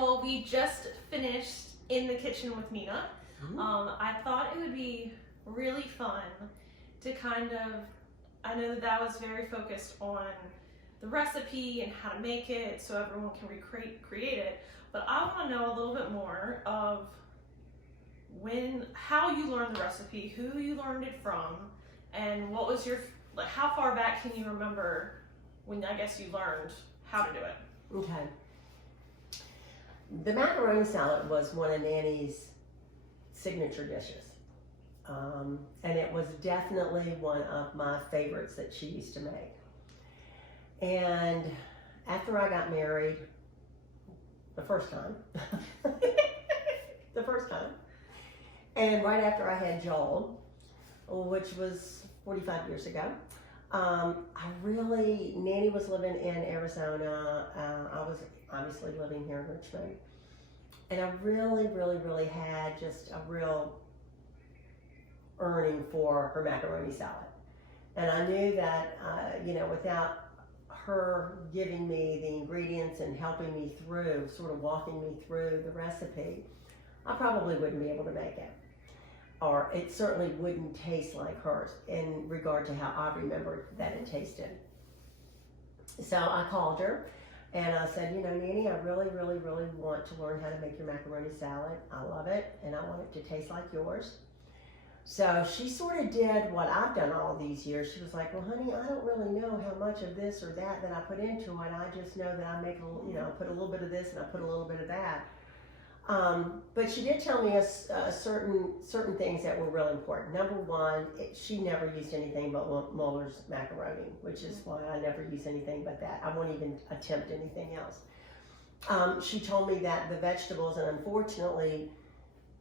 well, we just finished in the kitchen with Nina. I thought it would be really fun to kind of, I know that was very focused on the recipe and how to make it so everyone can create it, but I want to know a little bit more of how you learned the recipe, who you learned it from, and what was your, like, how far back can you remember when I guess you learned how to do it? Okay. The macaroni salad was one of Nanny's signature dishes. And it was definitely one of my favorites that she used to make. And after I got married, the first time, and right after I had Joel, which was 45 years ago, Nanny was living in Arizona. I was obviously living here in Richmond. And I really had just a real yearning for her macaroni salad. And I knew that, without her giving me the ingredients and helping me through, sort of walking me through the recipe, I probably wouldn't be able to make it. Or it certainly wouldn't taste like hers in regard to how I remembered that it tasted. So I called her and I said, Nanny, I really want to learn how to make your macaroni salad. I love it and I want it to taste like yours. So she sort of did what I've done all these years. She was like, well, honey, I don't really know how much of this or that I put into it. I just know that I make I put a little bit of this and I put a little bit of that. But she did tell me certain things that were really important. Number one, she never used anything but Muller's macaroni, which is why I never use anything but that. I won't even attempt anything else. She told me that the vegetables, and unfortunately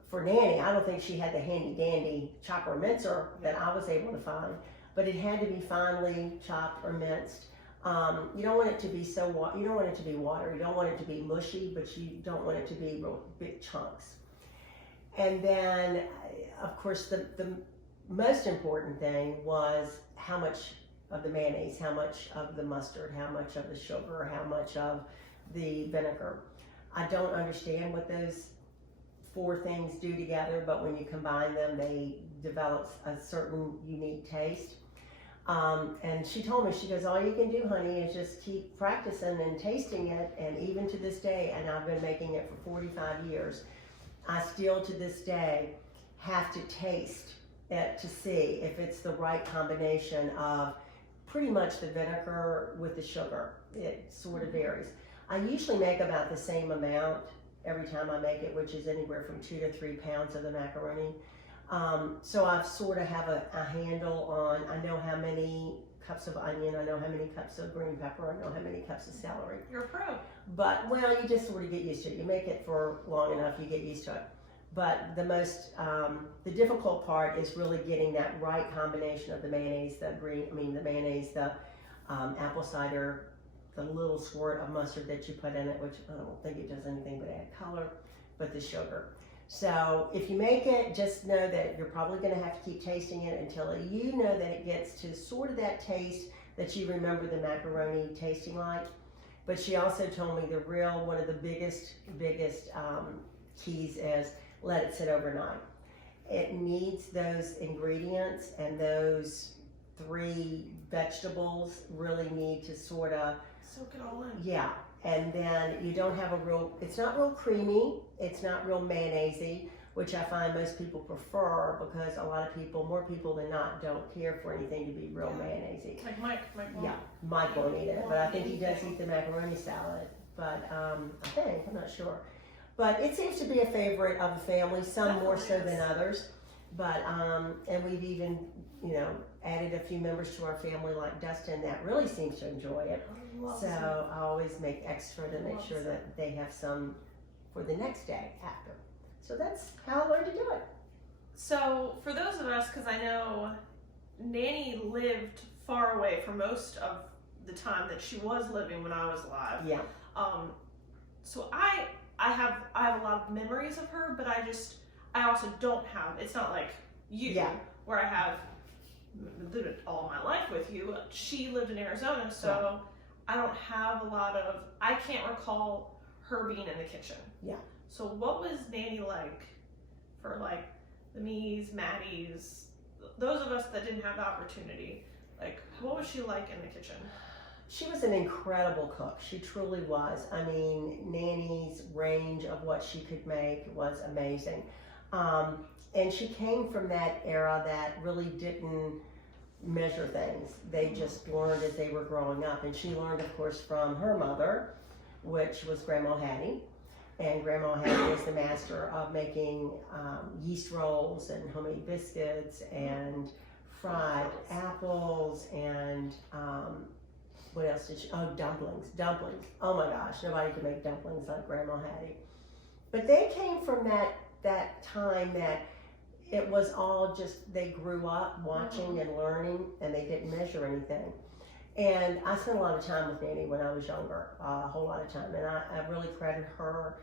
for Nanny, I don't think she had the handy dandy chopper mincer that I was able to find, but it had to be finely chopped or minced. You don't want it to be you don't want it to be watery, you don't want it to be mushy, but you don't want it to be real big chunks. And then, of course, the most important thing was how much of the mayonnaise, how much of the mustard, how much of the sugar, how much of the vinegar. I don't understand what those 4 things do together, but when you combine them, they develop a certain unique taste. And she told me, she goes, all you can do, honey, is just keep practicing and tasting it. And even to this day, and I've been making it for 45 years, I still to this day have to taste it to see if it's the right combination of pretty much the vinegar with the sugar. It sort of varies. I usually make about the same amount every time I make it, which is anywhere from 2 to 3 pounds of the macaroni. So I sort of have a handle on, I know how many cups of onion, I know how many cups of green pepper, I know how many cups of celery. You're a pro. But, well, you just sort of get used to it. You make it for long enough, you get used to it. But the difficult part is really getting that right combination of the mayonnaise, the apple cider, the little squirt of mustard that you put in it, which I don't think it does anything but add color, but the sugar. So if you make it, just know that you're probably going to have to keep tasting it until you know that it gets to sort of that taste that you remember the macaroni tasting like. But she also told me one of the biggest keys is let it sit overnight. It needs those ingredients, and those 3 vegetables really need to sort of soak it all in. Yeah. And then you don't have it's not real creamy, it's not real mayonnaise-y, which I find most people prefer because a lot of people, more people than not, don't care for anything to be real mayonnaise-y. Like Mike. Yeah, Mike won't eat it, but I think he does eat the macaroni salad. But I'm not sure. But it seems to be a favorite of the family, some more so than others. But, and we've even, added a few members to our family like Dustin that really seems to enjoy it. So I always make extra to make sure that they have some for the next day after. So that's how I learned to do it. So for those of us, because I know Nanny lived far away for most of the time that she was living when I was alive. Yeah. So I have a lot of memories of her, but I also don't have. It's not like you, where I have lived all my life with you. She lived in Arizona, so I don't have a lot of. I can't recall her being in the kitchen. Yeah. So what was Nanny like for like the me's, Maddie's, those of us that didn't have the opportunity? Like, what was she like in the kitchen? She was an incredible cook. She truly was. I mean, Nanny's range of what she could make was amazing. And she came from that era that really didn't measure things. They just learned as they were growing up. And she learned, of course, from her mother, which was Grandma Hattie. And Grandma Hattie is the master of making yeast rolls and homemade biscuits and fried apples and what else did she? Oh, dumplings. Oh my gosh, nobody could make dumplings like Grandma Hattie. But they came from that time that it was all just, they grew up watching and learning, and they didn't measure anything. And I spent a lot of time with Nanny when I was younger, a whole lot of time. And I really credit her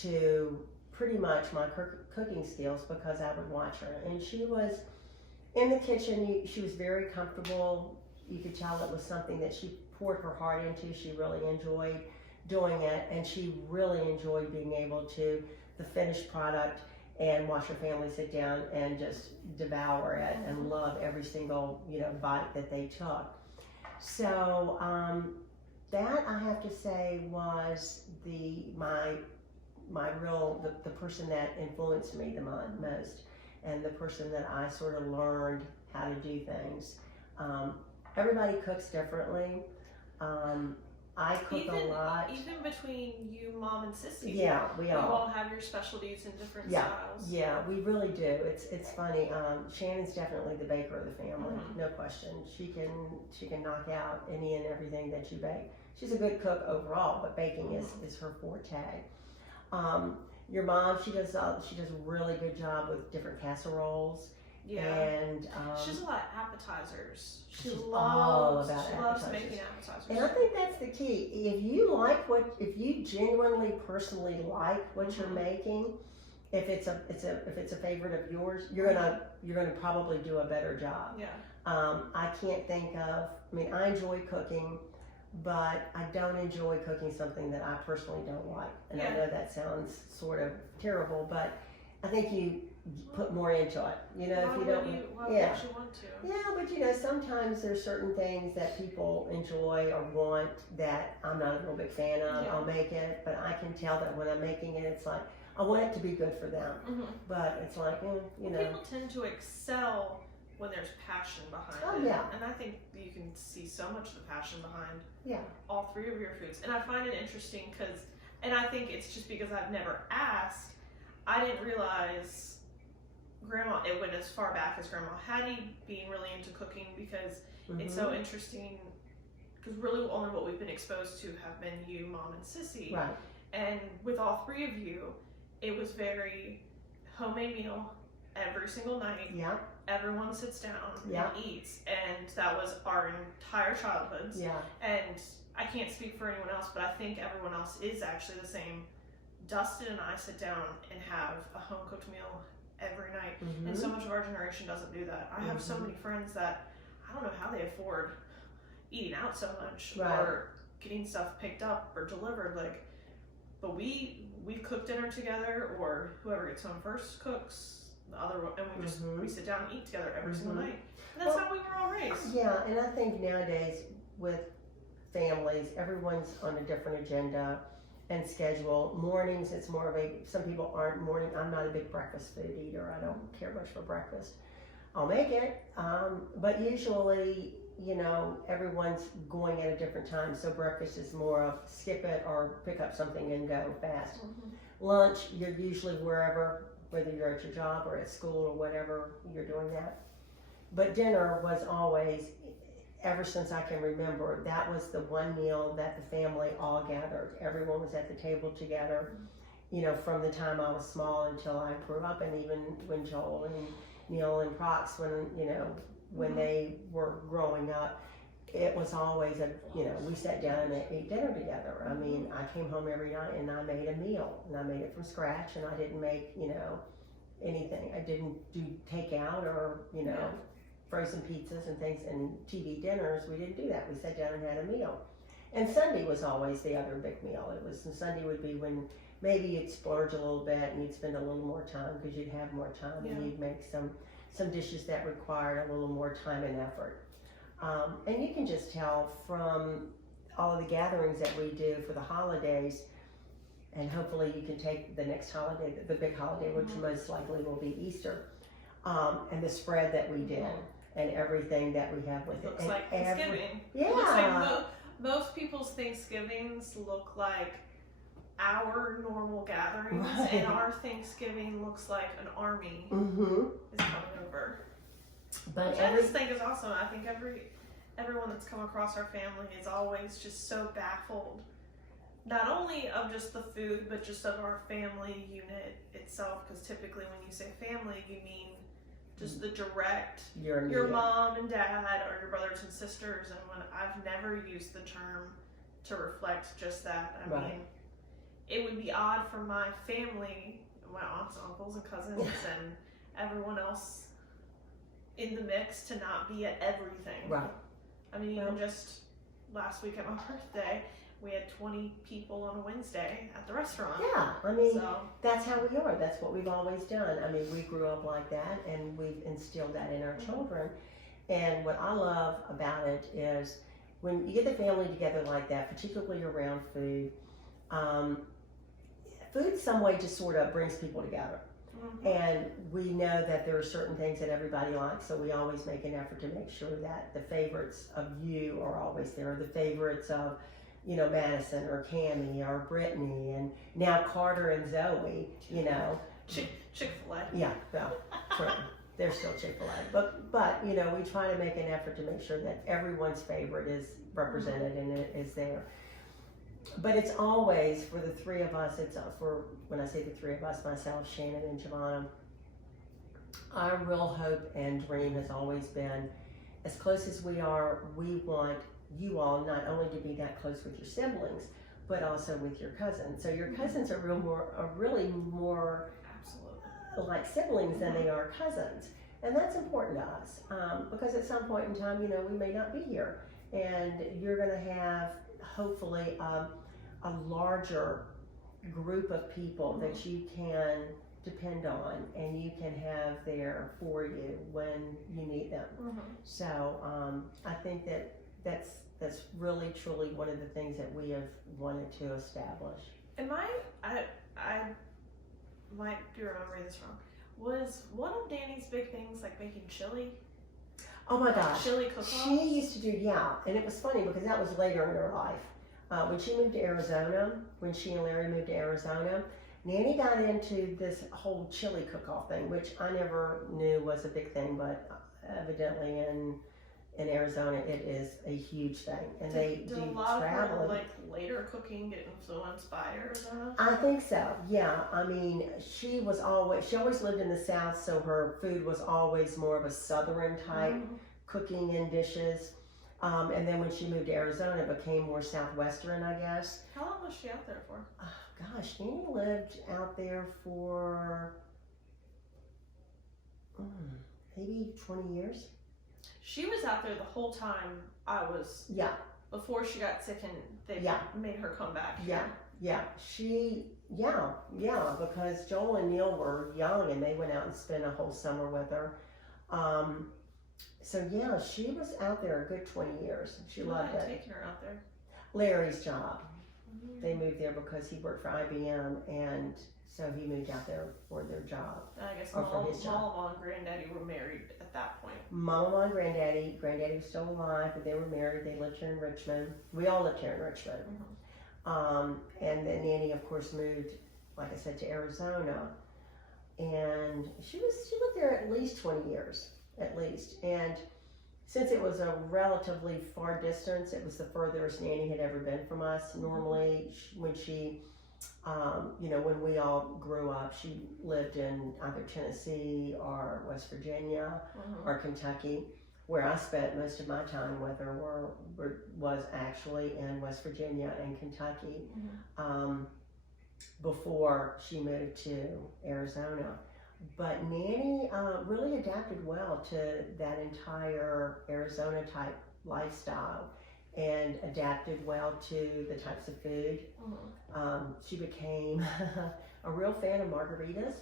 to pretty much my cooking skills because I would watch her. And she was in the kitchen, she was very comfortable. You could tell it was something that she poured her heart into. She really enjoyed doing it, and she really enjoyed being able to, the finished product, and watch her family sit down and just devour it and love every single, bite that they took. So that, I have to say, was my real, the person that influenced me the most, and the person that I sort of learned how to do things. Everybody cooks differently. I cook a lot. Even between you, Mom, and Sissy. Yeah, we You all have your specialties in different styles. Yeah, we really do. It's funny. Shannon's definitely the baker of the family, no question. She can knock out any and everything that you bake. She's a good cook overall, but baking is her forte. Your mom, she does a really good job with different casseroles. Yeah, and she does a lot of appetizers. She loves making appetizers. And I think that's the key. If you genuinely, personally like what you're making, if it's a favorite of yours, you're gonna probably do a better job. Yeah. I can't think of. I mean, I enjoy cooking, but I don't enjoy cooking something that I personally don't like. And I know that sounds sort of terrible, but I think you put more into it. If you don't, why would you want to? Yeah, but sometimes there's certain things that people enjoy or want that I'm not a real big fan of. I'll make it, but I can tell that when I'm making it, it's like I want it to be good for them. But it's like, people tend to excel when there's passion behind it. Yeah. And I think you can see so much of the passion behind all three of your foods. And I find it interesting and I think it's just because I've never asked, I didn't realize it went as far back as Grandma Hattie being really into cooking, because it's so interesting, because really only what we've been exposed to have been you, Mom, and Sissy. Right. And with all three of you, it was very homemade meal every single night. Yeah. Everyone sits down Yeah. and eats, and that was our entire childhoods. Yeah. And I can't speak for anyone else, but I think everyone else is actually the same. Dustin and I sit down and have a home cooked meal every night, and so much of our generation doesn't do that. I have so many friends that I don't know how they afford eating out so much or getting stuff picked up or delivered. But we cook dinner together, or whoever gets home first cooks the other one, and we just we sit down and eat together every single night. And that's how we were all raised. Yeah, and I think nowadays with families, everyone's on a different agenda and schedule. Mornings, it's more of some people aren't morning. I'm not a big breakfast food eater. I don't care much for breakfast. I'll make it, but usually, everyone's going at a different time. So breakfast is more of skip it or pick up something and go fast. Lunch, you're usually wherever, whether you're at your job or at school or whatever, you're doing that. But dinner was always, ever since I can remember, that was the one meal that the family all gathered. Everyone was at the table together, from the time I was small until I grew up, and even when Joel and Neil and Prox, when they were growing up, it was always we sat down and ate dinner together. I mean, I came home every night and I made a meal, and I made it from scratch, and I didn't make, anything. I didn't do takeout or, frozen pizzas and things and TV dinners. We didn't do that. We sat down and had a meal. And Sunday was always the other big meal. And Sunday would be when maybe you'd splurge a little bit and you'd spend a little more time because you'd have more time and you'd make some dishes that required a little more time and effort. And you can just tell from all of the gatherings that we do for the holidays, and hopefully you can take the next holiday, the big holiday, which most likely will be Easter, and the spread that we did and everything that we have with it. Looks and like Thanksgiving. Yeah. It looks like most people's Thanksgivings look like our normal gatherings, Right. and our Thanksgiving looks like an army is coming over. But Which I just think is awesome. I think everyone that's come across our family is always just so baffled, not only of just the food, but just of our family unit itself. Because typically, when you say family, you mean just the direct your mom and dad or your brothers and sisters. And when I've never used the term to reflect just that. I mean, it would be odd for my family, my aunts, uncles, and cousins, and everyone else in the mix to not be at everything. Right. I mean, even just last week at my birthday, we had 20 people on a Wednesday at the restaurant. Yeah, I mean, So, that's how we are. That's what we've always done. I mean, we grew up like that, and we've instilled that in our children. And what I love about it is when you get the family together like that, particularly around food, food some way just sort of brings people together. And we know that there are certain things that everybody likes, so we always make an effort to make sure that the favorites of you are always there. The favorites of, you know, Madison or Cammie or Brittany, and now Carter and Zoe, you know. Chick-fil-A. Yeah, well, they're still Chick-fil-A. But, you know, we try to make an effort to make sure that everyone's favorite is represented and it is there. But it's always, for the three of us, when I say the three of us, myself, Shannon, and Giovanna, our real hope and dream has always been, as close as we are, we want you all not only to be that close with your siblings, but also with your cousins. So your cousins are really more Absolutely. like siblings than they are cousins. And that's important to us, because at some point in time, you know, we may not be here. And you're gonna have, hopefully, a larger group of people that you can depend on and you can have there for you when you need them. So I think that's really truly one of the things that we have wanted to establish. And I might be remembering this wrong. Was one of Danny's big things like making chili? Oh my gosh. Chili cook-offs? She used to do, yeah, and it was funny because that was later in her life. When she moved to Arizona, when she and Larry moved to Arizona, Nanny got into this whole chili cook-off thing, which I never knew was a big thing, but evidently in Arizona it is a huge thing. And they do a lot travel. of her, like, later cooking get influenced by Arizona? I think so, yeah. I mean, she always lived in the South, so her food was always more of a Southern type cooking and dishes. And then when she moved to Arizona, it became more Southwestern, I guess. How long was she out there for? Gosh, Nanny lived out there for maybe 20 years. She was out there the whole time I was. Yeah. Before she got sick and they made her come back. Yeah. Because Joel and Neil were young and they went out and spent a whole summer with her. So yeah, she was out there a good 20 years. She loved it. Taking her out there? Larry's job. They moved there because he worked for IBM, and so he moved out there for their job. I guess Mama and Granddaddy were married at that point. Mama and Granddaddy was still alive, but they were married. They lived here in Richmond. We all lived here in Richmond. And then Nanny, of course, moved, like I said, to Arizona, and she lived there at least 20 years. At least. And since it was a relatively far distance, it was the furthest Nanny had ever been from us. Normally, when she, when we all grew up, she lived in either Tennessee or West Virginia or Kentucky. Where I spent most of my time with her was actually in West Virginia and Kentucky before she moved to Arizona. But Nanny really adapted well to that entire Arizona type lifestyle. and adapted well to the types of food. She became a real fan of margaritas.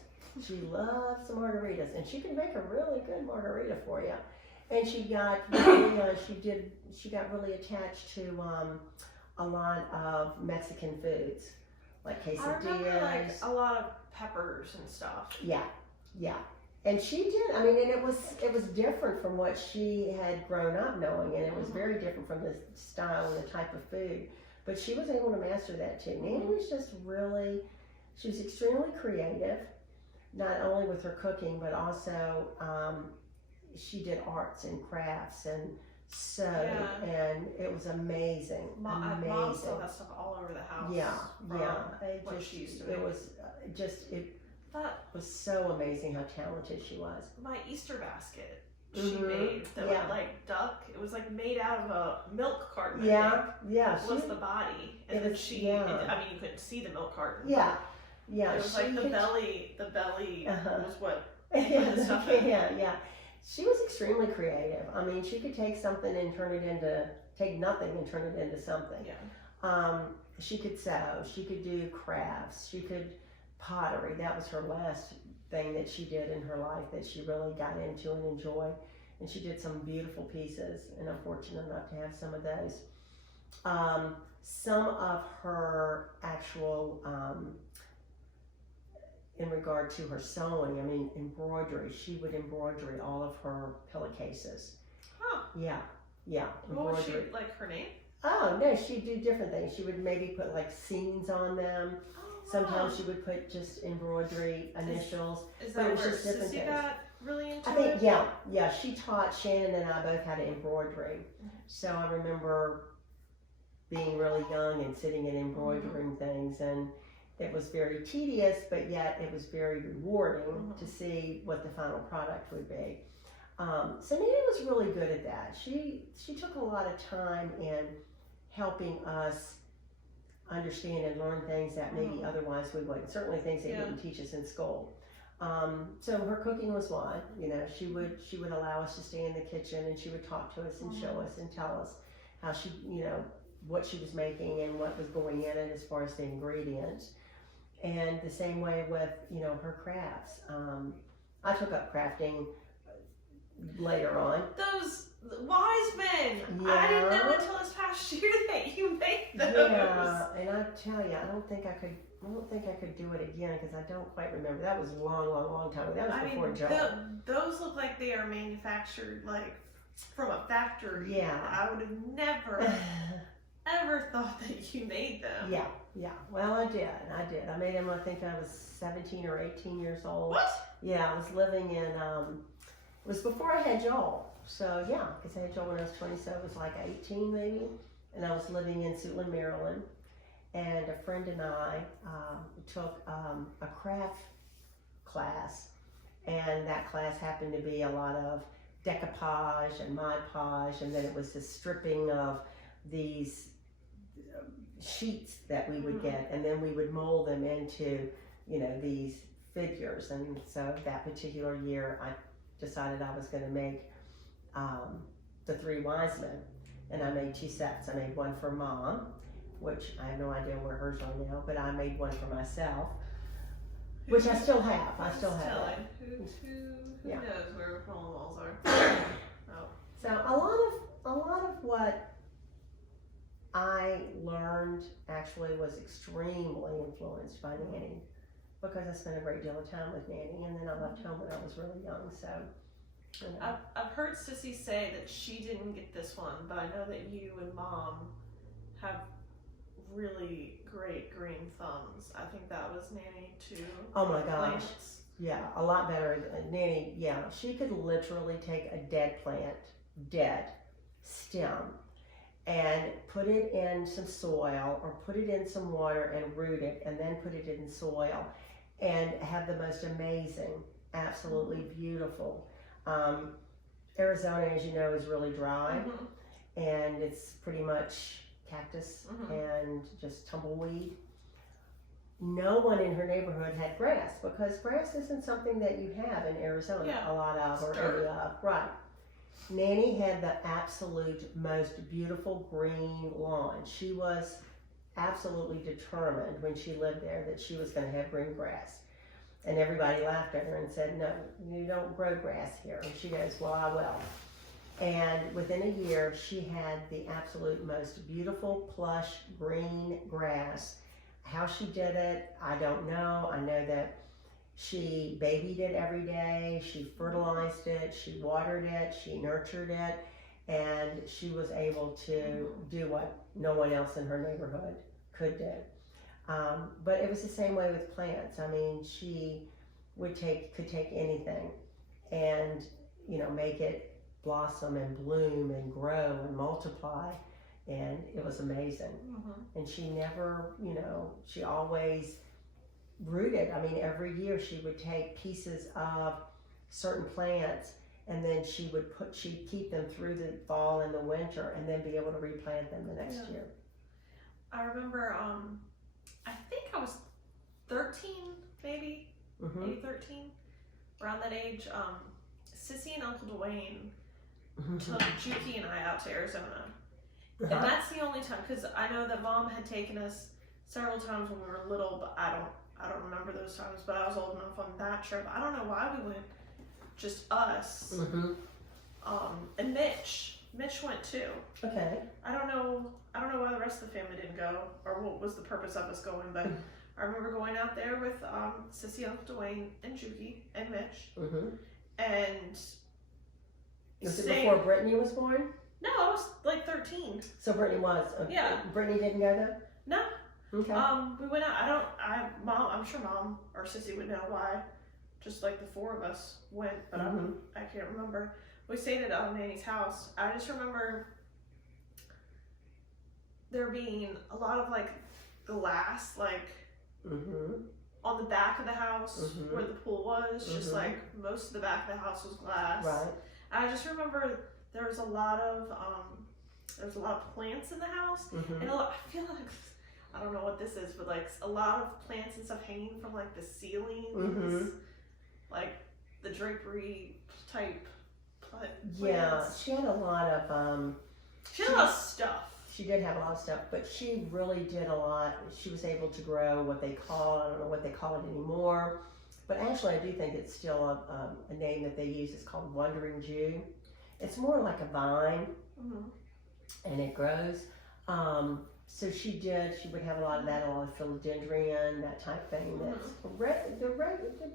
She loves the margaritas, and she can make a really good margarita for you. And she got really, she got really attached to a lot of Mexican foods, like quesadillas. I remember like a lot of peppers and stuff. Yeah, yeah. And she did. I mean, and it was different from what she had grown up knowing, and it was very different from the style and the type of food. But she was able to master that too. Nanny was just really, she was extremely creative, not only with her cooking, but also she did arts and crafts and sewed, and it was amazing. Mom still has stuff all over the house. Yeah, yeah. That was so amazing how talented she was. My Easter basket she made that looked like duck. It was like made out of a milk carton. Yeah. Was the body, and then I mean, you couldn't see the milk carton. Yeah. It was like the belly. The belly was what. Yeah. She was extremely creative. I mean, she could take something and take nothing and turn it into something. Yeah. She could sew. She could do crafts. She could pottery. That was her last thing that she did in her life that she really got into and enjoyed. And she did some beautiful pieces, and I'm fortunate enough to have some of those. Some of her actual, in regard to her sewing, I mean, embroidery, she would embroider all of her pillowcases. Huh. Yeah. What was she, like her name? Oh, no, she'd do different things. She would maybe put like scenes on them. Sometimes she would put just embroidery initials. Is that where Sissy got really into it? I think, yeah. She taught Shannon and I both how to embroidery. So I remember being really young and sitting and embroidering things, and it was very tedious, but yet it was very rewarding to see what the final product would be. So Nanny was really good at that. She took a lot of time in helping us understand and learn things that maybe otherwise we wouldn't. Certainly things they didn't teach us in school. So her cooking was one. She would allow us to stay in the kitchen, and she would talk to us and show us and tell us how she, what she was making and what was going in it as far as the ingredients. And the same way with, her crafts. I took up crafting later on. Those wise men. Yeah. I didn't know until this past year that you made those. Yeah, and I tell you, I don't think I could do it again because I don't quite remember. That was a long time ago. That was before Joel. Those look like they are manufactured like from a factory. Yeah. I would have never ever thought that you made them. Yeah. Well, I did. I made them. I think I was 17 or 18 years old. What? Yeah, I was living in. It was before I had Joel. So yeah, because I had Joel when I was 20, so it was like 18 maybe, and I was living in Suitland, Maryland, and a friend and I took a craft class, and that class happened to be a lot of decoupage and Mod Podge, and then it was the stripping of these sheets that we would get, and then we would mold them into, these figures. And so that particular year, I decided I was going to make the Three Wise Men, and I made 2 sets. I made one for Mom, which I have no idea where hers are now, but I made one for myself, which I still have. Who knows where hole walls are? So a lot of what I learned actually was extremely influenced by Nanny, because I spent a great deal of time with Nanny, and then I left home when I was really young. So I've heard Sissy say that she didn't get this one, but I know that you and Mom have really great green thumbs. I think that was Nanny too. Oh my gosh. Yeah, a lot better. Nanny, she could literally take a dead stem, and put it in some soil or put it in some water and root it, and then put it in soil and have the most amazing, absolutely beautiful. Arizona, as you know, is really dry, and it's pretty much cactus and just tumbleweed. No one in her neighborhood had grass, because grass isn't something that you have in Arizona a lot of, or any of, right. Nanny had the absolute most beautiful green lawn. She was absolutely determined when she lived there that she was going to have green grass. And everybody laughed at her and said, no, you don't grow grass here. And she goes, well, I will. And within a year, she had the absolute most beautiful plush green grass. How she did it, I don't know. I know that she babied it every day, she fertilized it, she watered it, she nurtured it, and she was able to do what no one else in her neighborhood could do. But it was the same way with plants. I mean, she could take anything and, make it blossom and bloom and grow and multiply, and it was amazing. And she never, she always rooted. I mean, every year she would take pieces of certain plants, and then she'd keep them through the fall and the winter, and then be able to replant them the next year. I remember, I think I was 13, maybe 13, around that age. Sissy and Uncle Dwayne took Juki and I out to Arizona, and that's the only time, because I know that Mom had taken us several times when we were little, but I don't remember those times. But I was old enough on that trip. I don't know why we went, just us, and Mitch went too. Okay. I don't know why the rest of the family didn't go, or what was the purpose of us going, but I remember going out there with Sissy, Uncle Dwayne, and Juki, and Mitch, and was it before Brittany was born? No, I was like 13. So Brittany was. Yeah. Brittany didn't go though? No. Okay. We went out. I'm sure Mom or Sissy would know why. Just like the four of us went, but I can't remember. We stayed at Nanny's house. I just remember there being a lot of like glass, like on the back of the house where the pool was. Just like most of the back of the house was glass. Right. I just remember there was a lot of plants in the house, and I feel like, I don't know what this is, but like a lot of plants and stuff hanging from like the ceilings, like the drapery type plants. Yeah, she had a lot of she had a lot of stuff. She did have a lot of stuff, but she really did a lot. She was able to grow what they call, I don't know what they call it anymore, but actually I do think it's still a name that they use. It's called Wandering Jew. It's more like a vine, and it grows. So she would have a lot of that, a lot of philodendron, that type thing. They're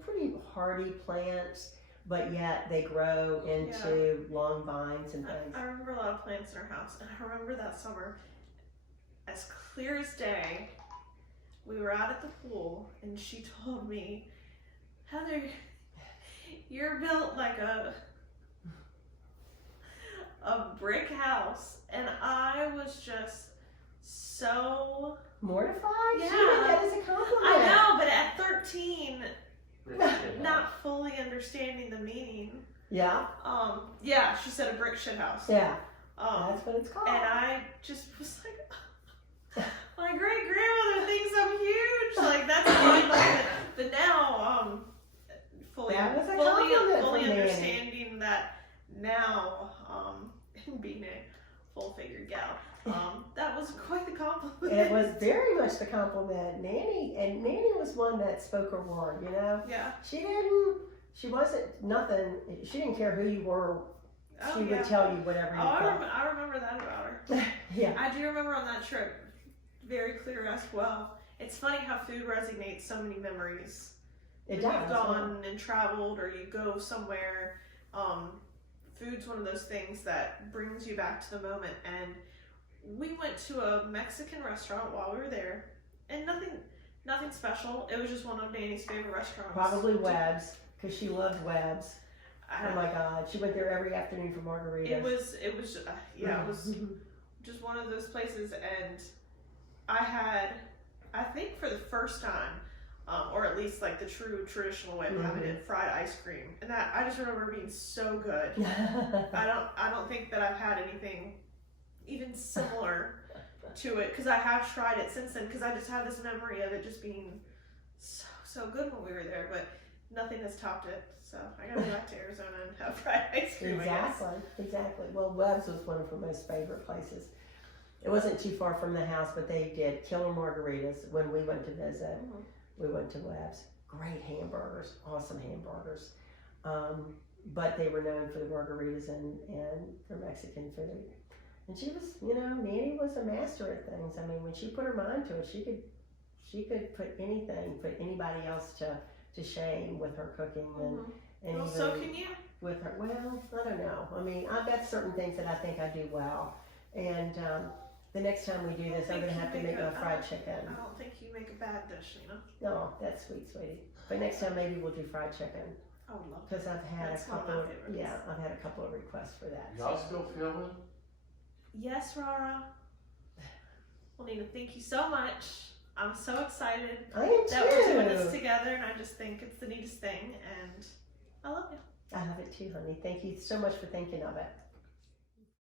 pretty hardy plants, but yet they grow into long vines and things. I remember a lot of plants in our house, and I remember that summer, as clear as day, we were out at the pool, and she told me, Heather, you're built like a brick house, and I was just so mortified. Yeah, she did that as a compliment. I know, but at 13, not fully understanding the meaning. Yeah. Yeah, she said a brick shit house. Yeah. That's what it's called. And I just was like, my great grandmother thinks I'm huge. Like that's like, but now, fully understanding that now, and being a full-figured gal, that was quite the compliment. It was very much the compliment. Nanny was one that spoke her word, Yeah. She wasn't nothing. She didn't care who you were. Oh, She would tell you whatever you thought. I remember that about her. Yeah. I do remember on that trip, very clear as well. It's funny how food resonates so many memories. It When does. you've gone and traveled, or you go somewhere, food's one of those things that brings you back to the moment. And we went to a Mexican restaurant while we were there, and nothing special. It was just one of Nanny's favorite restaurants. Probably Webb's, because she loved Webb's. Oh my God, she went there every afternoon for margaritas. It was just one of those places, and I think for the first time, or at least like the true traditional way of having it, fried ice cream, and that I just remember being so good. I don't think that I've had anything even similar to it, because I have tried it since then, because I just have this memory of it just being so good when we were there. But nothing has topped it. So I gotta go back to Arizona and have fried ice cream. Exactly. Well, Webb's was one of her most favorite places. It wasn't too far from the house, but they did killer margaritas when we went to visit. Mm-hmm. We went to Webb's. Great hamburgers, awesome hamburgers. But they were known for the margaritas and their Mexican food. And she was, Nanny was a master at things. I mean, when she put her mind to it, she could put anybody else to shame with her cooking and Well, even so can you. with her. Well, I don't know. I mean, I've got certain things that I think I do well, and the next time we do this, I'm gonna have to make a fried chicken. I don't think you make a bad dish, No, that's sweet, sweetie. But next time maybe we'll do fried chicken I would love because I've had That's a one of couple. my favorites. Yeah, I've had a couple of requests for that. Y'all still filming? Yes, Rara. Well, Nina, thank you so much. I'm so excited I am that we're doing too. this together, and I just think it's the neatest thing, and I love you. I love it too, honey. Thank you so much for thinking of it.